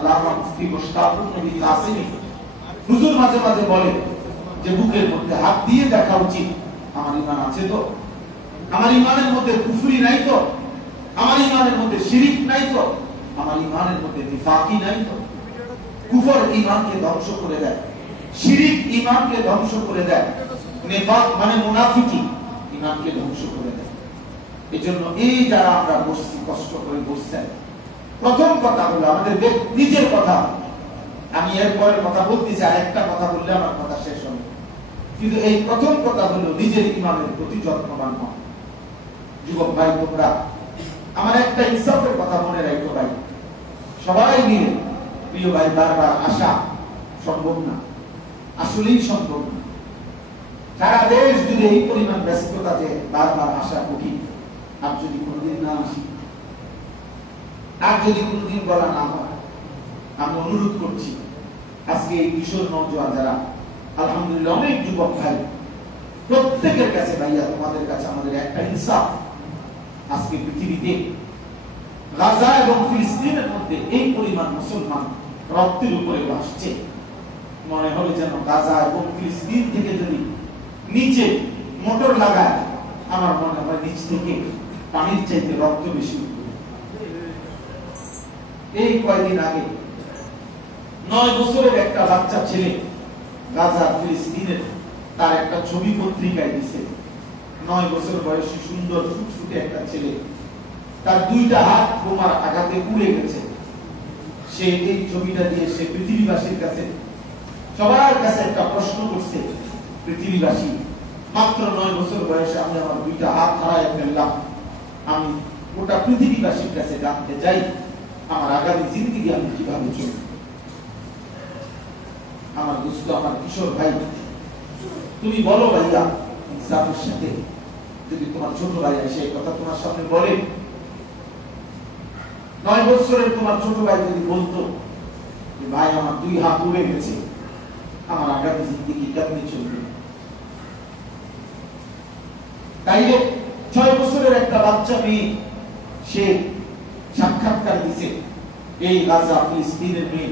আল্লামা মুফতি মুশতাকুর নবী কাসিমি হুজুর মাঝে মাঝে বলে যে বুকের মধ্যে হাত দিয়ে দেখা উচিত আমার ঈমান আছে তো, আমার ঈমানের মধ্যে কুফরি নাই তো, আমার ঈমানের মধ্যে শিরিক নাই তো, আমার ঈমানের মধ্যে নিফাকি নাই তো। কুফর ঈমানকে ধ্বংস করে দেয়, শিরিক ঈমানকে ধ্বংস করে দেয়, নিফাক মানে মুনাফিকি ঈমানকে ধ্বংস করে দেয়। এজন্য এই যারা আমরা বসছি, কষ্ট করে বসছেন, প্রথম কথা হলো আমাদের নিজের কথা। আমি এরপরে কথা বলতেছি, আর একটা কথা বললে আমার কথা শেষ হবে, কিন্তু এই প্রথম কথা হলো নিজের ঈমানের প্রতি যত্নবান হওয়া। যুবক ভাই তোমরা আমার একটা ইনসাফের কথা মনে রাখো ভাই, সবাই মিলে প্রিয় ভাই বারবার আসা সম্ভব না, আসলেই সম্ভব না। সারা দেশ জুড়ে এই পরিমাণ ব্যস্ততা যে বারবার আসা কঠিন। আর যদি কোনোদিন না আসি, আর যদি কোনোদিন বলা না হয়, আমি অনুরোধ করছি আজকে এই কিশোর নওজোয়ান যারা আলহামদুলিল্লাহ অনেক যুবক ভাই, প্রত্যেকের কাছে ভাইয়া তোমাদের কাছে আমাদের একটা ইনসাফ। আজকে পৃথিবীতে গাজা এবং ফিলিস্তিনের মধ্যে এই পরিমাণ মুসলমান রক্তের উপরে ভাসছে, মনে হবে যেন গাজা এবং ফিলিস্তিন থেকে যদি নিচে মোটর লাগায়, আমার মনে হয় নিচ থেকে পানির চাইতে রক্ত বেশি উঠবে। এই কয়েকদিন আগে 9 বছরের একটা বাচ্চা ছেলে গাজা ফিলিস্তিনের, তার একটা ছবি পত্রিকায় দিছে। 9 বছর বয়সী সুন্দর ফুটফুটে একটা ছেলে, তার 2টা হাত বোমার আঘাতে পুড়ে গেছে। সে এই ছবিটা দিয়ে সে পৃথিবীবাসীর কাছে, সবার কাছে একটা প্রশ্ন করছে, পৃথিবীবাসী মাত্র 9 বছর বয়সে আমি আমার 2টা হাত হারায় ফেললাম, আমি গোটা পৃথিবীবাসীর কাছে জানতে চাই আমার আগামী জিন্দেগি আমি কিভাবে চলব। আমার দোস্ত, আমার কিশোর ভাই, তুমি বলো ভাইয়া ইনসাফের সাথে, যদি তোমার ছোট ভাই এসে এই কথা তোমার সামনে বলে, 9 বছরের তোমার ছোট ভাই যদি বলতো যে ভাই আমার 2 হাত উড়ে গেছে, আমার আগামী জিন্দেগি কেমনে চলবে? তাইলে 6 বছরের একটা বাচ্চা মেয়ে সে সাক্ষাৎকার দিছে, এই গাজা ফিলিস্তিনের মেয়ে,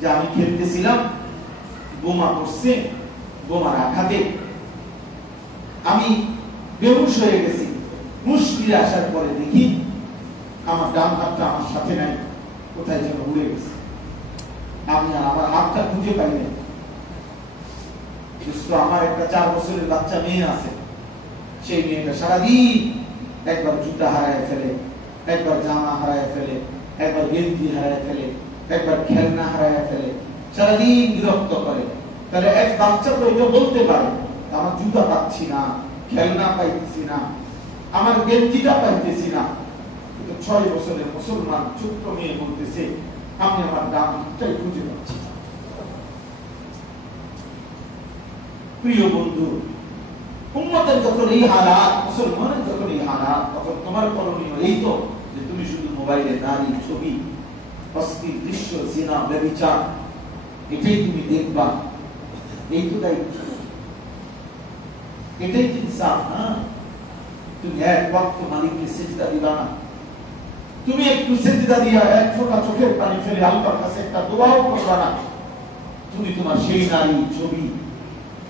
যে আমি খেলতেছিলাম, বোমা পড়ছে, বোমার আঘাতে আমি বেহুশ হয়ে গেছি। মুশকিলে আসার পরে দেখি আমার ডান হাতটা আমার সাথে নাই, কোথায় যেন উড়ে গেছে, আমি আর আমার হাতটা খুঁজে পাই না। আমার একটা 4 বছরের বাচ্চা মেয়ে আছে, সেই মেয়েটা সারাদিন একবার জুতা হারায় ফেলে, একবার জামা হারায় ফেলে, একবার গেঞ্জি হারায় ফেলে, একবার খেলনা হারায় ফেলে, সারাদিন বিরক্ত করে। তাহলে এক বাচ্চা তো এটা বলতে পারে আমার জুতা পাচ্ছি না, খেলনা পাইতেছি না, আমার গেঞ্জিটা পাইতেছি না। কিন্তু 6 বছরের মুসলমান ছোট্ট মেয়ে বলতেছে আমি আমার ডান হাতটাই খুঁজে পাচ্ছি না। প্রিয় বন্ধু, উম্মতের যখন এই হালাত, মুসলমানের যখন এই হালাত, তখন তোমার করণীয় এই তো যে তুমি শুধু মোবাইলে নারী ছবি, অশ্লীল দৃশ্য, জিনা, ব্যভিচার এটাই তুমি দেখবা, এই তো দায়িত্ব, এটাই ইনসাফ না। তুমি এক ওয়াক্ত মালিককে সিজদা দিবা না, তুমি একটু সিজদা দিয়া এক ফোঁটা চোখের পানি ফেলে আল্লাহর কাছে একটা দোয়াও করবা না। তুমি তোমার সেই নারী ছবি,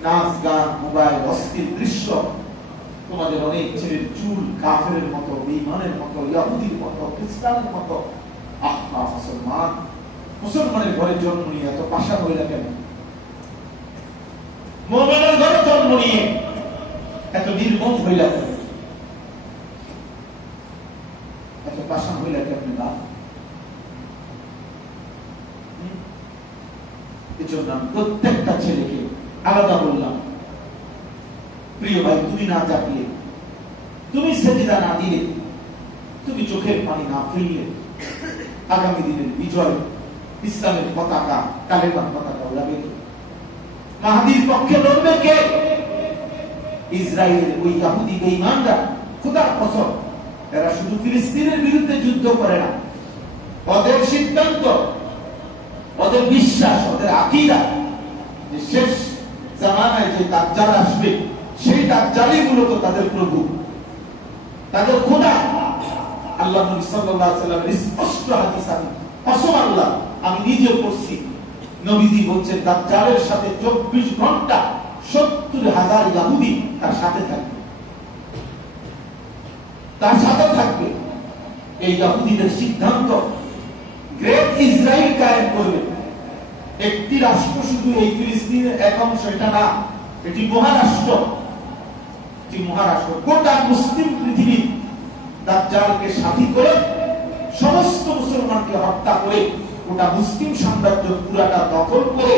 নাচ গান, মোবাইল, অশ্লীল দৃশ্য, তোমাদের অনেক ছেলের চুল কাফেরের মতো, বেঈমানের মতো, ইহুদির মতো, খ্রিস্টানের মতো। আহা মুসলমান, মুসলমানের ঘরে জন্ম নিয়ে এত পাশা হইলা কেন? মুমিনের ঘরে জন্ম নিয়ে এত নির্মম হইলা কেন? এত পাশা হইলা কেন? এজন্য প্রত্যেকটা ছেলেকে আলাদা বললাম, প্রিয় ভাই, তুমি না জাগলে, তুমি সেজদা না দিলে, তুমি চোখের পানি না ফেললে, আগামী দিনের বিজয়, ইসলামের পতাকা, কালেমার পতাকা উড়াবে কে? মাহদীর পক্ষে লড়বে কে? ইসরায়েলের ওই ইহুদি বেঈমানরা, খোদার কসম, এরা শুধু ফিলিস্তিনের বিরুদ্ধে যুদ্ধ করে না, ওদের সিদ্ধান্ত, ওদের বিশ্বাস, ওদের আকীদা যে শেষ জামানায় যে দাজ্জাল আসবে, সেই দাজ্জালই মূলত তাদের প্রভু, তাদের খোদা। আল্লাহ নবী সাল্লাল্লাহু আলাইহি ওয়াসাল্লাম স্পষ্ট হাদিস আছে, কসম আল্লাহ আমি নিজে পড়ছি, নবীজি বলছেন দাজ্জালের সাথে 24 ঘন্টা 70,000 ইহুদি তার সাথে থাকবে, তার সাথে থাকবে। এই ইহুদিদের সিদ্ধান্ত গ্রেট ইসরায়েল কায়েম করবে। একটি রাষ্ট্র শুধু এই ফিলিস্তিনের এক অংশ এটা না, এটি মহারাষ্ট্র, এটি মহারাষ্ট্র। গোটা মুসলিম পৃথিবী দাজ্জালকে সাথী করে সমস্ত মুসলমানকে হত্যা করে গোটা মুসলিম সাম্রাজ্য পুরাটা দখল করে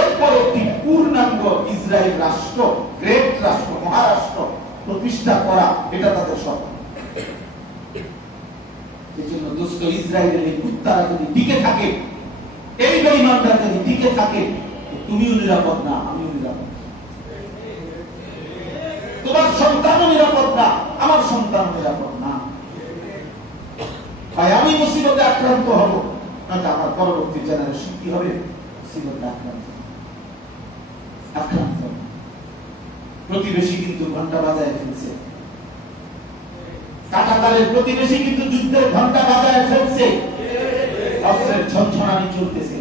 এরপর একটি পূর্ণাঙ্গ ইসরায়েল রাষ্ট্র, গ্রেট রাষ্ট্র, মহারাষ্ট্র প্রতিষ্ঠা করা, এটা তাদের স্বপ্ন। এই জন্য দুষ্ট ইসরায়েলের এই কুত্তারা যদি টিকে থাকে, এই বেঈমানরা যদি টিকে থাকে, তুমিও নিরাপদ না, আমিও নিরাপদ, তোমার সন্তানও নিরাপদ না, আমার সন্তানও নিরাপদ না। ভাই আমি মুসিবতে আক্রান্ত হব, নয়তো আমার পরবর্তী জেনারেশন কি হবে? মুসিবতে আক্রান্ত। প্রতিবেশী কিন্তু ঘন্টা বাজায় ফেলছে, কাঁটাতালের প্রতিবেশী কিন্তু যুদ্ধের ঘন্টা বাজায় ফেলছে, অস্ত্রের ঝনঝনানি চলতেছে,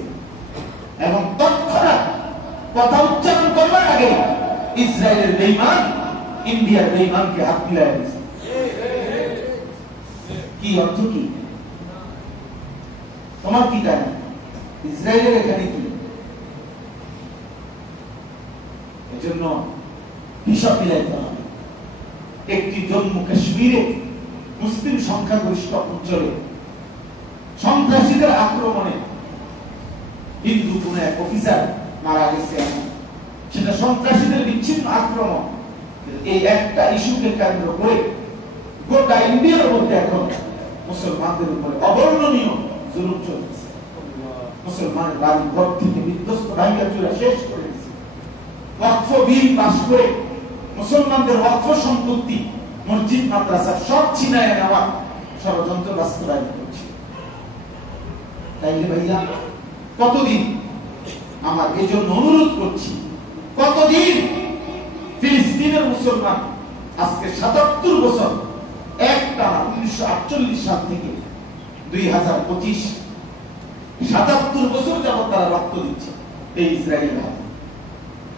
এবং তৎক্ষণাৎ কথা উচ্চারণ করবার আগে ইসরায়েলের বেঈমান ইন্ডিয়ার বেঈমানকে হাত মিলায় দিয়েছে। কি অর্থ কি? তোমার কি জানে ইসরায়েলের এখানে কি? এজন্য হিসাব মিলাইতে হবে। একটি জম্মু কাশ্মীরে মুসলিম সংখ্যাগরিষ্ঠ অঞ্চলে সন্ত্রাসীদের আক্রমণে হিন্দু কোন এক অফিসার মারা গেছে, সেটা সন্ত্রাসীদের বিচ্ছিন্ন আক্রমণ। এই একটা ইস্যুকে কেন্দ্র করে গোটা ইন্ডিয়ার মধ্যে এখন মুসলমানদের উপরে অবর্ণনীয় জুলুম চলতেছে। মুসলমানের বাড়ি ঘর থেকে বিধ্বস্ত ভাঙা চুরা শেষ করে দিচ্ছে। ওয়াকফ বিল পাস করে মুসলমানদের ওয়াকফ সম্পত্তি, মসজিদ, মাদ্রাসা সব ছিনায় নেওয়া ষড়যন্ত্র বাস্তবায়ন করছে। তাইলে ভাইয়া কতদিন? আমার এই জন্য অনুরোধ করছি, কতদিন ফিলিস্তিনের মুসলমান আজকে ৭৭ বছর একটানা 1948 সাল থেকে 2025 ৭৭ বছর যাবত তারা রক্ত দিচ্ছে এই ইসরায়েলের হাতে।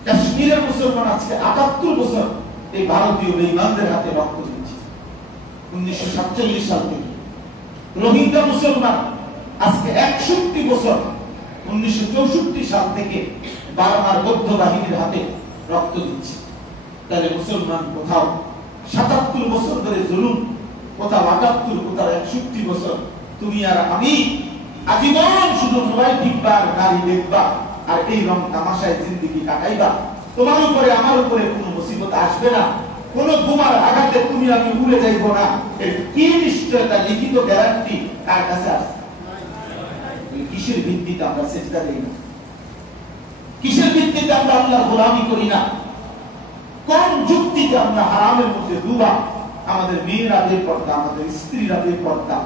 কাশ্মীরের মুসলমান আজকে ৭৮ বছর এই ভারতীয় বেঈমানদের হাতে রক্ত দিচ্ছে 1947 সাল থেকে। রোহিঙ্গা মুসলমান আজকে 61 বছর 1964 সাল থেকে বার্মার বৌদ্ধ বাহিনীর হাতে রক্ত দিচ্ছে। তাহলে মুসলমান কোথাও ৭৭ বছর ধরে জুলুম, কোথাও ৭৮, কোথাও 61 বছর। তুমি আর আমি আজীবন শুধু মোবাইল টিপবা আর গাড়ি দেখবা আর এই রং তামাশায় জিন্দেগি কাটাইবা। তোমার উপরে আমার উপরে কোনো মুসিবত আসবে না, কোন বোমার আঘাতে তুমি আমি উড়ে যাইব না, এর কি নিশ্চয়তা, লিখিত গ্যারান্টি কার কাছে আছে? কিসের ভিত্তিতে আমরা সেজদা দেই না? কিসের ভিত্তিতে আমরা আল্লাহর গোলামি করি না? কোন যুক্তিতে আমরা হারামের মধ্যে ডুবা? আমাদের মেয়েরা বেপর্দা, আমাদের স্ত্রীরা বেপর্দা,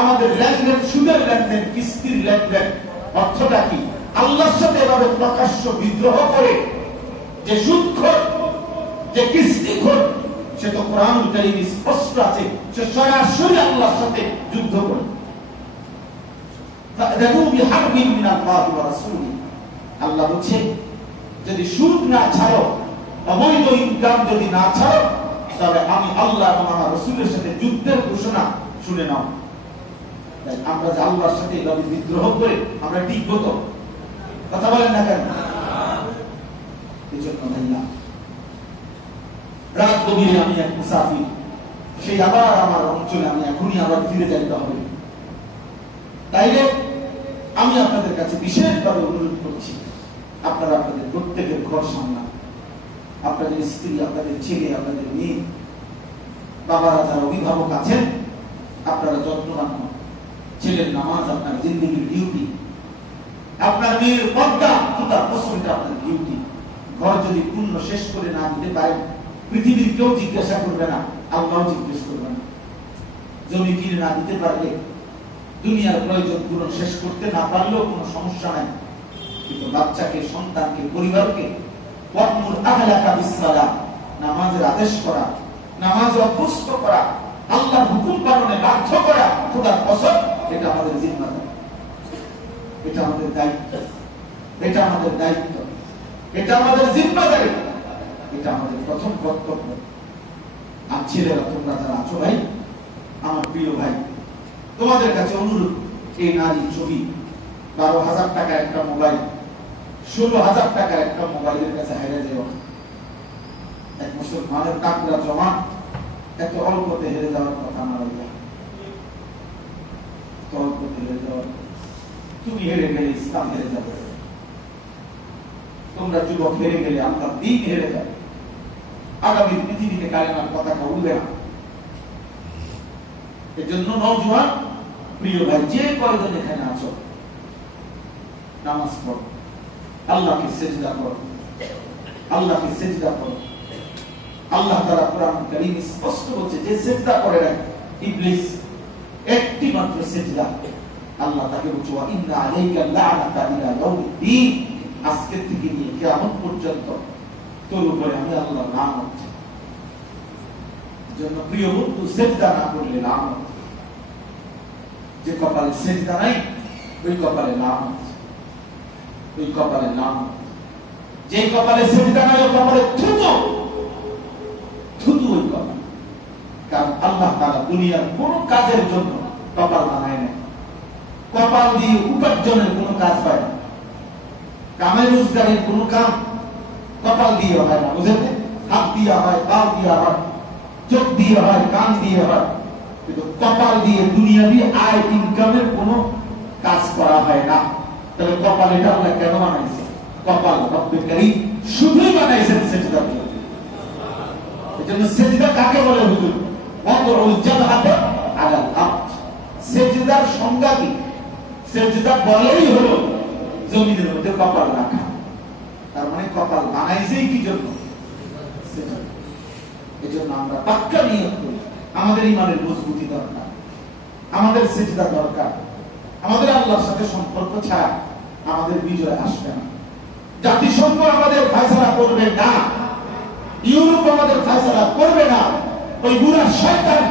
আমাদের লেনদেন, সুদের লেনদেন, কিস্তির লেনদেন। অর্থটা কি? আল্লাহর সাথে এভাবে প্রকাশ্য বিদ্রোহ করে যে সুদখোর, যে কিস্তিখোর, সে তো কোরআনুল কারীমে স্পষ্ট আছে, সে সরাসরি আল্লাহর সাথে যুদ্ধ করে। ফাদাবু বিহারবিন মিনাল্লাহি ওয়া রাসূলিহি, আল্লাহ বলছে যদি সুদ না ছাড়ো, অবৈধ ইনকাম যদি না ছাড়ো, তবে আমি আল্লাহ এবং আমার রাসূলের সাথে যুদ্ধের ঘোষণা শুনে নাও। তাই আমরা যে আল্লাহর সাথে এভাবে বিদ্রোহ করে আমরা টিকবো তো? কথা বলেন না কেন? এই জন্য ভাইয়া, রাত গভীরে আমি এক মুসাফির, সেই আবার আমার অঞ্চলে আমি এখনই আবার ফিরে যাইতে হবে। তাইলে আমি আপনাদের কাছে বিশেষভাবে অনুরোধ করছি, আপনারা আপনাদের প্রত্যেকের ঘর সামলান, আপনাদের স্ত্রী, আপনাদের ছেলে, আপনাদের মেয়ে, বাবারা যারা অভিভাবক আছেন, আপনারা যত্নবান হন। ছেলের নামাজ আপনার জিন্দেগির ডিউটি, আপনার মেয়ের পর্দা তোতা পোষণটা আপনার ডিউটি। ঘর যদি পূর্ণ শেষ করে না দিতে পারেন, পৃথিবীর কেউ জিজ্ঞাসা করবে না, আল্লাহ জিজ্ঞেস করবে না। জমি কিনে না দিতে পারলে, দুনিয়ার প্রয়োজন পূরণ শেষ করতে না পারলেও কোনো সমস্যা নাই, কিন্তু বাচ্চাকে, সন্তানকে, পরিবারকে ওয়া'মুর আহলাকা বিস-সালাহ, নামাজের আদেশ করা, নামাজে অভ্যস্ত করা, আল্লাহর হুকুম পালনে বাধ্য করা, খোদার কসম, এটা আমাদের জিম্মাদারি। এটা আমাদের দায়িত্ব, এটা আমাদের দায়িত্ব, এটা আমাদের জিম্মাদারি, এটা আমাদের প্রথম কর্তব্য। আর ছেলেরা তোমরা যারা আছো ভাই, আমার প্রিয় ভাই, তোমাদের কাছে অনুরোধ, এই নারী ছবি 12,000 টাকার একটা মোবাইল, 16,000 টাকার একটা মোবাইলের কাছে হেরে যাও। এক মুসলমানের টাকা জমা এত অল্পতে হেরে যাওয়ার কথা না। অল্পতে হেরে যাওয়ার, তুমি হেরে গেলে ইসলাম হেরে যাবে, তোমরা যুবক হেরে গেলে আল্লাহর দ্বীন হেরে যাবে, আগামী পৃথিবীতে কালেমার পতাকা উড়বে না। এজন্য নওজোয়ান প্রিয় ভাই, যে কয়জন এখানে আছো, নামাজ পড়ো, আল্লাহকে সিজদা করো, আল্লাহকে সিজদা করো। আল্লাহ তাআলা কোরআন কারীম স্পষ্ট বলছে, যে সিজদা করে না ইবলিস, একটি মাত্র সিজদা, আল্লাহ তাকে বলছে ওয়া ইন্না আলাইকা লা'নাতা ইলা ইয়াউমিদ্দিন, আজকে থেকে নিয়ে কিয়ামত পর্যন্ত তোর উপরে আমি আল্লাহর লানত। জন্য প্রিয় বন্ধু, সিজদা না করলে লানত। যে কপালে সিজদা নাই, ওই কপালে লানত, ওই কপালে লানত। যে কপালে সিজদা নাই, ওই কপালে থুতু, থুতু ওই কপাল। কারণ আল্লাহ তাআলা দুনিয়ার কোন কাজের জন্য কপাল বানায় না। কপাল দিয়ে উপার্জনের কোন কাজ হয় না, কামে রোজগারের কোন কাম কপাল দিয়ে হয় না, বুঝলেন? হাত দিয়ে হয়, পা দিয়ে হয়, চোখ দিয়ে হয়, কান দিয়ে হয়, কিন্তু কপাল দিয়ে দুনিয়াবি আয় ইনকামের কোন কাজ করা হয় না। তাহলে কপাল এটা আল্লাহ কেন বানাইছে? কপাল রব্বে কারীম শুধুই বানাইছেন সিজদা দিয়ে। এজন্য সিজদা কাকে বলে হুজুর? ওয়াদউল জাবহাতা আলাল আরদ। সিজদার সংজ্ঞা কি? সিজদা বলেই হলো জমিনের মধ্যে কপাল রাখা। তার মানে কপাল বানাইছেই কি জন্য? সিজদা। এজন্য আমরা পাক্কা নিয়ত করি, আমাদের ঈমানের মজবুতি দরকার, আমাদের সিজদা দরকার। আমাদের আল্লাহর সাথে সম্পর্ক ছাড়া আমাদের বিজয় আসবে না। জাতিসংঘ আমাদের ফয়সালা করবে না, ইউরোপ আমাদের ফয়সালা করবে না, ওই বুড়া শয়তান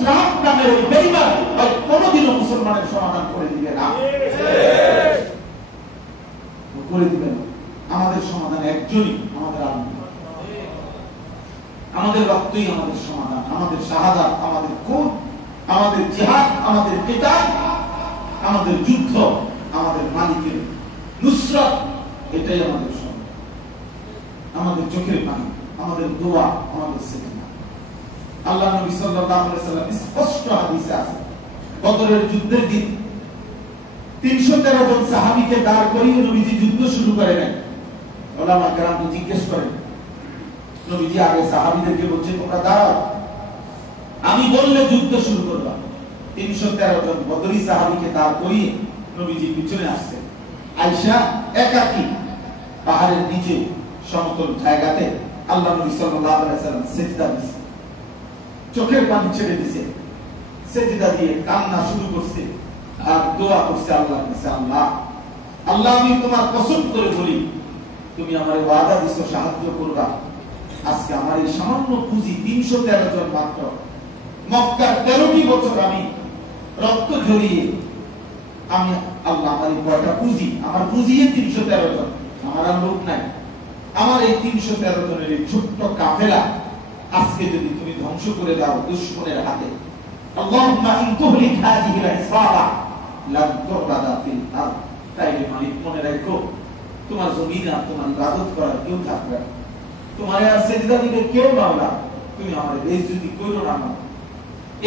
ট্রাম্প নামের ওই বেঈমান ওই কোনোদিনও মুসলমানের সমাধান করে দিবে না, করে দিবে না। আমাদের সমাধান একজনই, আমাদের আল্লাহ। আমাদের রক্তই আমাদের সমাধান, আমাদের শাহাদাত, আমাদের খুন, আমাদের জিহাদ, আমাদের কিতাব, আমাদের যুদ্ধ, আমাদের মালিকের নুসরত, এটাই আমাদের সমাধান। আমাদের চোখের পানি, আমাদের দোয়া, আমাদের সিজদা। আল্লাহ নবী সাল্লাল্লাহু আলাইহি ওয়াসাল্লাম স্পষ্ট হাদিসে আছে, বদরের যুদ্ধের দিন 313 জন সাহাবীকে দাঁড় করিয়ে নবীজি যুদ্ধ শুরু করে নেন। ওলামা কেরামকে জিজ্ঞেস করেন, নবীজি আগে সাহাবীদেরকে বলছে তোমরা দাঁড়াও, আমি বললে যুদ্ধ শুরু করবা। 313 জন বদরি সাহাবীকে দাঁড় করিয়ে নবীজি পিছনে আসছে। আয়েশা একাকী পাহাড়ের নিচে সমতল জায়গাতে আল্লাহ নবী সাল্লাল্লাহু আলাইহি ওয়াসাল্লাম সিজদা দিয়েছে, চোখের পানি ছেড়ে দিয়েছে, সিজদা দিয়ে কান্না শুরু করছে আর দোয়া করছে আল্লাহর কাছে, আল্লাহ আল্লাহ আমি তোমার কসম করে বলি, তুমি আমার ওয়াদা দিছো সাহায্য করবা। আজকে আমার এই সামান্য পুঁজি 313 জন মাত্র, মক্কার 13টি বছর আমি রক্ত ঝরিয়ে আমি আল্লাহ আমার এই কয়টা পুঁজি, আমার পুঁজি 313 জন, আমার আর লোক নাই। আমার এই 313 জনের এই ছোট্ট কাফেলা আজকে যদি তুমি ধ্বংস করে দাও দুশমনের হাতে, আল্লাহুম্মা ইন তুহলিক হাযিহিল ইসবাবা লান তুরাদা ফিল আরদ, তাইলে মালিক মনে রাখো তোমার জমিনে আর তোমার ইবাদত করার কেউ থাকবে না, তোমার আর সিজদা দিবে কেউ মাওলা, তুমি আমাদের বেইজ্জতি করো না।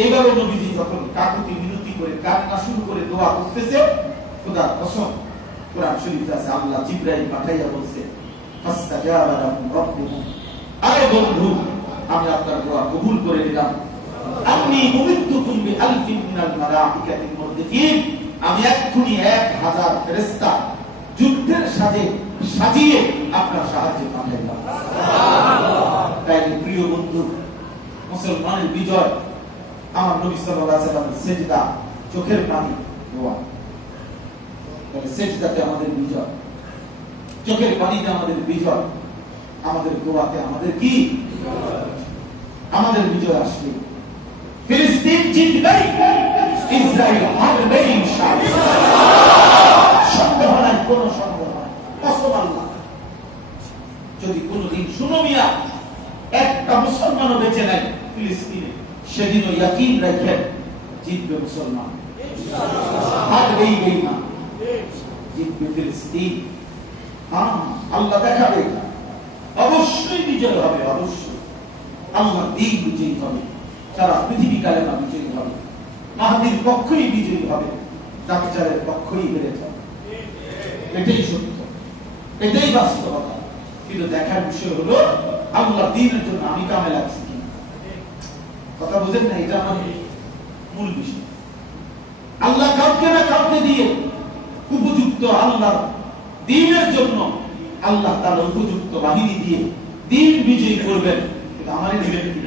এইভাবে নবীজি যখন কাকুতি মিনতি করে কান্না শুরু করে দোয়া করতেছে, খোদার কসম কোরআন শরীফে আছে আল্লাহ জিবরাইল পাঠাইয়া বলছে ফাস্তাজাবা লাহুম রাব্বুহুম, আরে বন্ধু আমি আপনার দোয়া কবুল করে নিলাম। আপনি মুমিতুকুম বিআলফিন মিনাল মালাইকাতিল মুরদিফিন, আমি এক্ষুনি 1000 ফেরেশতা যুদ্ধের সাজে সাজিয়ে আপনার সাহায্যে পাঠাইলাম। তাই প্রিয় বন্ধু, মুসলমানের বিজয় আমার নবী সাল্লাল্লাহু আলাইহি ওয়াসাল্লামের সিজদা, চোখের পানি, দোয়া। তাহলে সিজদাতে আমাদের বিজয়, চোখের পানিতে আমাদের বিজয়, আমাদের দোয়াতে আমাদের কি আমাদের বিজয় আসবে। ফিলিস্তিন জিতবে, ইসরায়েল হারবে ইনশাআল্লাহ। একটা মুসলমানও বেঁচে নাই ফিলিস্তিনে, সেদিনও ইয়াকিন রাখেন জিতবে মুসলমান, হারবেই বেঈমান, জিতবে ফিলিস্তিন। হ্যাঁ, আল্লাহ দেখাবে, অবশ্যই বিজয় হবে, অবশ্যই আল্লাহর দ্বীন বিজয়ী হবে, সারা পৃথিবী কালেমা বিজয়ী হবে, মাহদীর পক্ষই বিজয়ী হবে, ডাক্তারের পক্ষই বেড়ে যাবে। এটাই সত্য, এটাই বাস্তবতা। কিন্তু দেখার বিষয় হলো আল্লাহ দ্বীনের জন্য আমি কামে লাগছি কি কথা বুঝেন না, এটা আমার মূল বিষয়। আল্লাহ কাউকে না কাউকে দিয়ে উপযুক্ত আল্লাহ দ্বীনের জন্য আল্লাহ তাআলা উপযুক্ত বাহিনী দিয়ে দ্বীন বিজয়ী করবেন। কিন্তু আমারই দিলেন কি,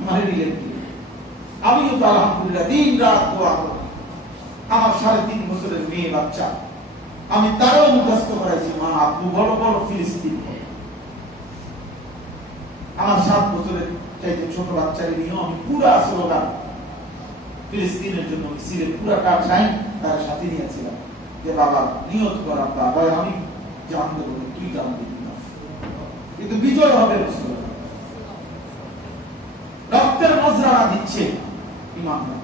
আমারই দিলেন কি? আমিও তো আলহামদুলিল্লাহ দিন রাত দোয়া করি। আমার 3.5 বছরের মেয়ে বাচ্চা, আমি তারাও মুখস্থ করাইছি, মা আব্বু বড় বড় ফিলিস্তিন। আমার 7 বছরের চাইতে ছোট বাচ্চাকে নিয়েও আমি পুরা স্লোগান ফিলিস্তিনের জন্য মিছিলের পুরাটা টাইম তার সাথে নিয়েছিলাম যে বাবা নিয়ত করা, বাবা আমি জান দেবো, তুই জান দিবি না, কিন্তু বিজয় হবে মুসলমান। রক্তের নজরানা দিচ্ছে ইমানরা,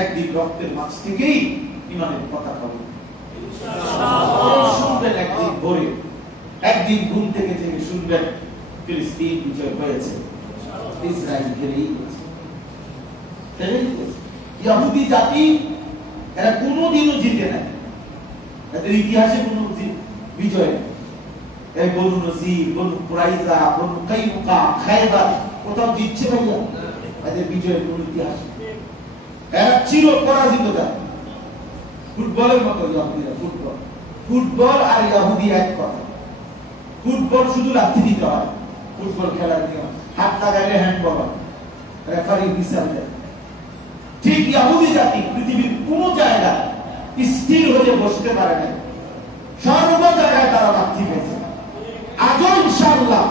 একদিন রক্তের মাঝ থেকেই ইমানের কথা হবে। শুনবেন একদিন ভোরে, একদিন ঘুম থেকে থেকে শুনবেন ফিলিস্তিন বিজয় হয়েছে, ইসরায়েল ঘিরেই গেছে। ইহুদি জাতি এরা কোনোদিনও জিতে নাই, এদের ইতিহাসে কোনো বিজয় নেই। এই বনু নজির, বনু কুরাইজা, বনু কাইনুকা, খায়বার কোথাও জিতছে ভাইয়া? এদের বিজয়ের কোন ইতিহাস? এরা চির পরাজিত জাতি। ফুটবলের মতো ইহুদিরা, ফুটবল ফুটবল আর ইহুদি এক কথা। ফুটবল শুধু লাথি দিতে হয়, ফুটবল খেলার নিয়ম হাত লাগাইলে হ্যান্ডবল হয়, রেফারি বিচার দেয়। ঠিক ইহুদি জাতি পৃথিবীর কোন জায়গায় স্থির হয়ে বসতে পারে না, সর্ব জায়গায় তারা লাথি পেয়েছে। আজও ইনশাআল্লাহ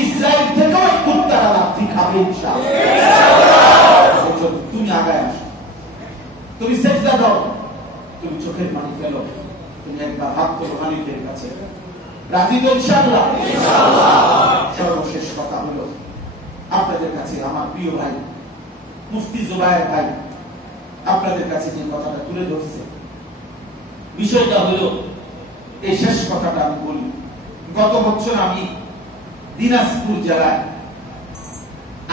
ইসরায়েল থেকেও একটু তারা লাথি খাবে ইনশাআল্লাহ। তুমি আগায় আসো, তুমি সেজদা দাও, তুমি চোখের পানি ফেলো, তুমি একবার হাত তোলো মালিকের কাছে, রাজি তো ইনশাআল্লাহ? সর্বশেষ কথা হলো আপনাদের কাছে আমার প্রিয় ভাই মুফতি জুবায়ের ভাই আপনাদের কাছে যে কথাটা তুলে ধরছে, বিষয়টা হলো এই শেষ কথাটা আমি বলি। গত বছর আমি দিনাজপুর জেলায়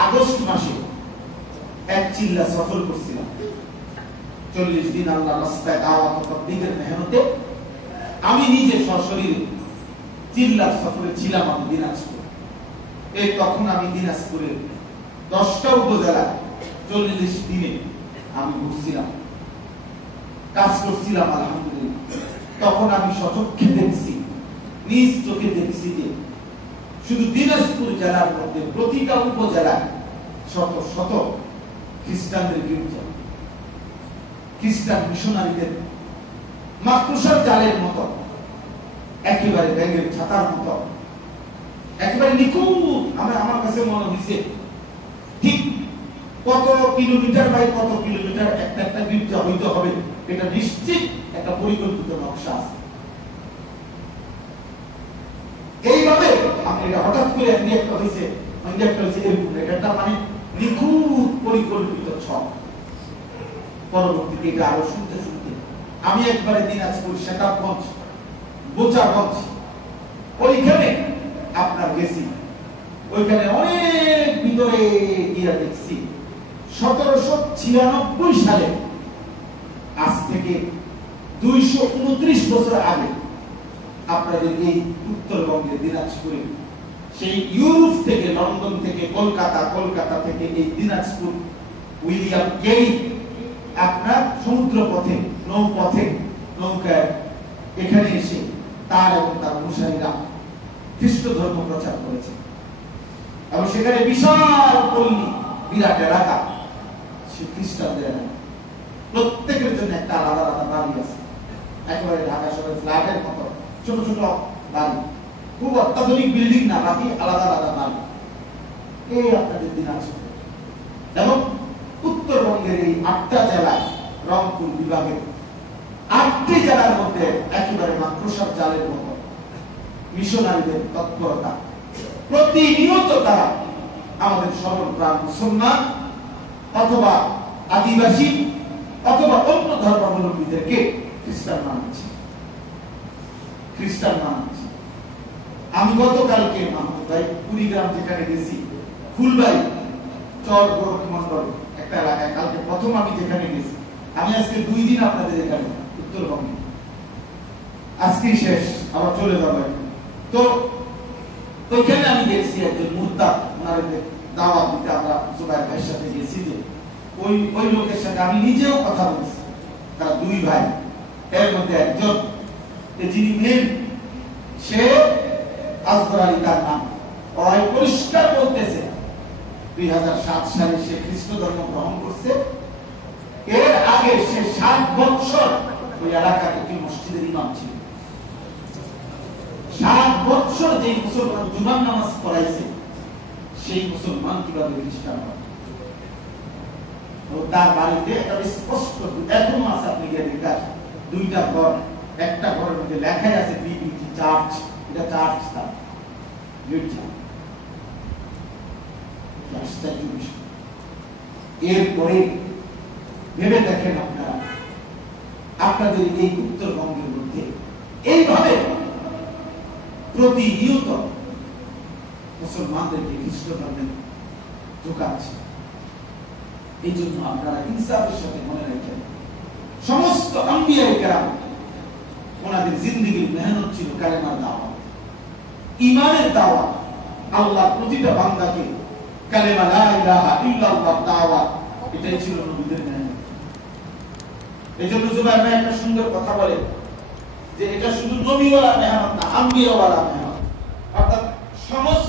আগস্ট মাসে এক চিল্লা সফর করছিলাম। 40 দিন আল্লাহ রাস্তায় দাওয়াত ও তাবলীগের মেহনতে আমি নিজে সশরীরে চিল্লা সফরে ছিলাম। আমি দিনাজপুর, এই তখন আমি দিনাজপুরের 10টা উপজেলা 40 দিনে আমি ঘুরছিলাম, কাজ করছিলাম আলহামদুলিল্লাহ। তখন আমি সচক্ষে দেখছি, নিজ চোখে দেখছি যে শুধু দিনাজপুর জেলার মধ্যে প্রতিটা উপজেলায় শত শত খ্রিস্টানদের গির্জা, খ্রিস্টান মিশনারিদের মাকড়সার জালের মতো, একেবারে ব্যাঙের ছাতার মতো, একেবারে নিখুঁত। আমার কাছে মনে হয়েছে ঠিক কত কিলোমিটার বাই কত কিলোমিটার একটা একটা গির্জা হইতে হবে, এটা নিশ্চিত একটা পরিকল্পিত নকশা আছে। এইভাবে আমি এটা হঠাৎ করে একটা হয়েছে এরকম, এটা মানে নিখুঁত পরিকল্পিত ছক। পরবর্তীতে এটা আরো শুনতে শুনতে আমি একবারে দিনাজপুর শেতাবগঞ্জ, বোচাগঞ্জ ওইখানে আপনার গেছি। ওইখানে অনেক ভিতরে গিয়ে দেখছি 1796 সালে, আজ থেকে 229 বছর আগে আপনাদের এই উত্তরবঙ্গের দিনাজপুরে সেই ইউরোপ থেকে, লন্ডন থেকে, কলকাতা, কলকাতা থেকে এই দিনাজপুর উইলিয়াম কেরি আপনার সমুদ্র পথে, নৌপথে, নৌকায় এখানে এসে তার এবং তার অনুসারীরা খ্রিস্ট ধর্ম প্রচার করেছে। এবং সেখানে বিশাল পল্লী, বিরাট এলাকা, সে খ্রিস্টানদের প্রত্যেকের জন্য একটা আলাদা আলাদা বাড়ি আছে, একেবারে ঢাকা শহরের ফ্ল্যাটের মতো ছোট ছোট বাড়ি, খুব অত্যাধুনিক বিল্ডিং না, বাকি আলাদা আলাদা বাড়ি। এই আপনাদের দিনাজপুর এবং উত্তরবঙ্গের এই 8টা জেলায়, রংপুর বিভাগের 8টি জেলার মধ্যে একেবারে মাকড়সার জালের মতো মিশনারিদের তৎপরতা, প্রতিনিয়ত তারা আমাদের সরল প্রাণ মুসলমান অথবা আদিবাসী অথবা অন্য ধর্মাবলম্বীদেরকে খ্রিস্টান বানাচ্ছে। আমি গতকালকে মাহমুদ ভাই কুড়িগ্রাম যেখানে গেছি, ফুলবাড়ি চর গোরখমন্ডল একটা এলাকায়, কালকে প্রথম আমি যেখানে গেছি, আমি আজকে 2 দিন আপনাদের এখানে উত্তরবঙ্গে, আজকেই শেষ, আবার চলে যাবো। তো ওইখানে আমি দেখছি একজন মুরতাদ, ওনার দাওয়াত দিতে আমরা জুবাইর ভাইয়ের সাথে গেছি, যে ওই লোকের সাথে আমি নিজেও কথা বলছি। তারা 2 ভাই, এর মধ্যে একজন যিনি মেন, সে আসগর আলী তার নাম, ওই পরিষ্কার বলতেছে 2007 সালে সে খ্রিস্ট ধর্ম গ্রহণ করছে। এর আগে সে 7 বছর ওই এলাকার একটি মসজিদের ইমাম ছিল। 7 বছর যে মুসলমান জুমার নামাজ পড়াইছে, সেই মুসলমান কিভাবে খ্রিস্টান হয়? তার বাড়িতে স্পষ্ট এখনো আছে, আপনি গিয়ে দেখেন 2টা ঘর, একটা ঘরের মধ্যে লেখাই আছে বিবিটি চার্চ, এটা চার্চ তার গির্জা। এরপরে ভেবে দেখেন আপনারা, আপনাদের এই উত্তরবঙ্গের মধ্যে এইভাবে প্রতিনিয়ত মুসলমানদেরকে খ্রিস্ট ধর্মে ঢোকাচ্ছে। এই জন্য আপনারা ইনসাফের সাথে মনে রাখেন, সমস্ত আম্বিয়া কেরাম ওনাদের জিন্দেগির মেহনত ছিল কালেমার দাওয়াত, ঈমানের দাওয়াত, আল্লাহ প্রতিটা বান্দাকে কালেমা লা ইলাহা ইল্লাল্লাহ দাওয়াত, এটাই ছিল নবীদের মেহনত। এজন্য জুবাইর ভাই একটা সুন্দর কথা বলে যে এটা শুধু নবীওয়ালা মেহনত না, আম্বিয়াওয়ালা মেহনত, অর্থাৎ সমস্ত